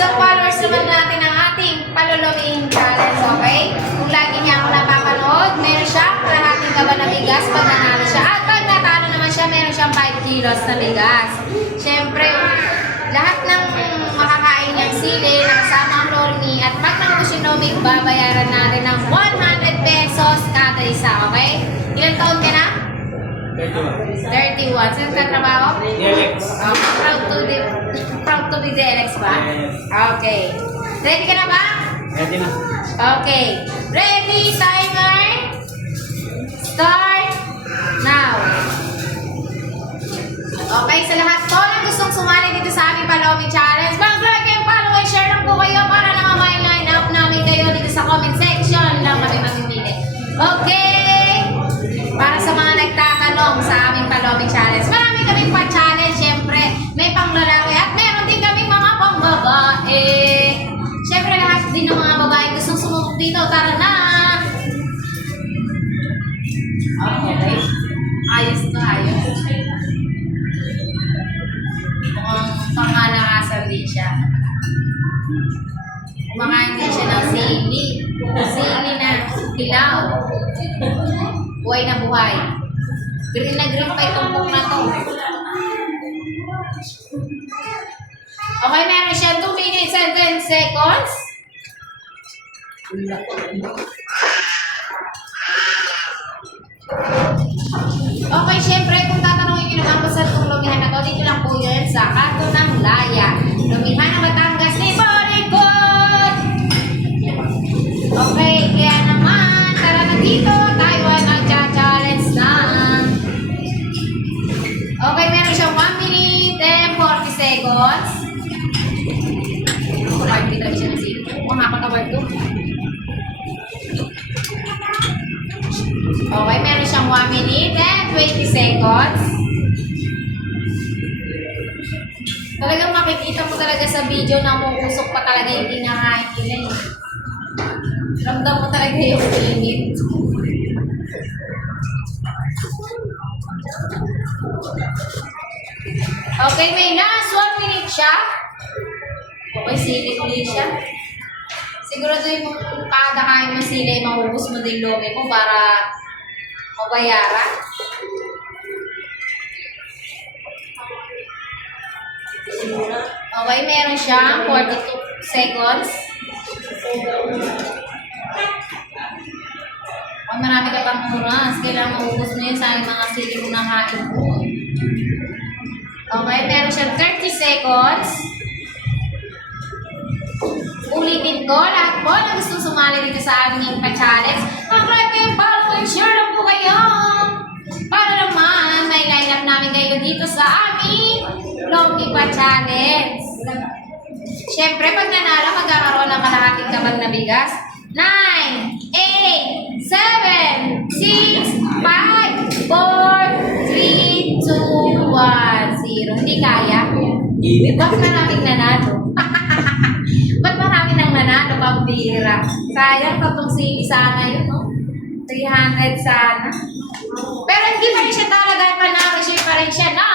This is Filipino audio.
Sa followers naman natin ang ating palulumihin challenge, okay? Kung lagi niya ako napapanood, meron siyang kalahating kaba na bigas pag nanalo siya. At pag natalo naman siya, meron siyang 5 kilos na bigas. Siyempre, lahat ng makakain niyang sili, nakasama ang lormi, at pag nangubos yung lormi, babayaran natin ng 100 pesos kada isa, okay? Ilang taon ka na? 31. Saan ka trabaho? DLX. Proud to be DLX ba? Yes. Okay. Ready ka na ba? Ready na. Okay. Ready, timer. Start now. Okay, sa lahat po na gustong sumali dito sa aming Palomi Challenge, mag-like and follow and share lang po kayo para naman may line up namin kayo dito sa comment section lang kami mamimili. Okay! Para sa mga nagtatanong sa aming Palomi Challenge, marami kaming pa-challenge, syempre. May panglalaki at meron din kaming mga pangbabae. Syempre lahat din ng mga babae gustong sumubok dito. Tara na! Okay. Ayos na, ayos. Mukhang pangalakasan din siya. Kumakain din siya ng sili. Sili na hilaw. Buhay na buhay. Green na green pa itong book na to. Okay, meron siya 2 minutes and 10 seconds. Okay, syempre, kung tatanungin nyo naman kung saan itong lumihan na to, dito lang po yan sa Kanto ng Laya. Lumihan ng Batangas ni Boricot! Okay, kaya naman, tara na dito, tayo ay mag-challenge na. Okay, meron siyang 1 minute and 40 seconds. Hard dito siya na sila. Makakatawag to. Okay, meron siyang 1 minute and 20 seconds. Talagang makikita mo talaga sa video na umuusok pa talaga yung kinakain nila eh. Ramdam mo talaga yung init. Okay, may last 1 minute siya. Okay, silid din siya. Siguraduhin mo kung kada kain mo sila, maubos mo din lomi mo para mabayaran. Okay, meron siya 42 seconds. Kung marami ka pang oras, kailangan maubos mo yun sa mga sili mo na kain mo. Okay, meron siya 30 seconds. Ulitin ko, lahat po na gusto sumali dito sa aming pa-challenge. Mag-like and follow and share lang po kayo. Para naman, may line up namin kayo dito sa aming Lomi pa-challenge. Siyempre, pag nanalo, magkakaroon ng kalahating kabag na bigas. 9, 8, 7, 6, 5, 4, 3, 2, 1, 0. Hindi kaya. Ba't maraming nanalo? Ba't marami nang nanalo, pambira? Sayang, tatong sili sana yun, no? 300 sana. Pero hindi pa rin siya talaga panalo, siya pa rin siya na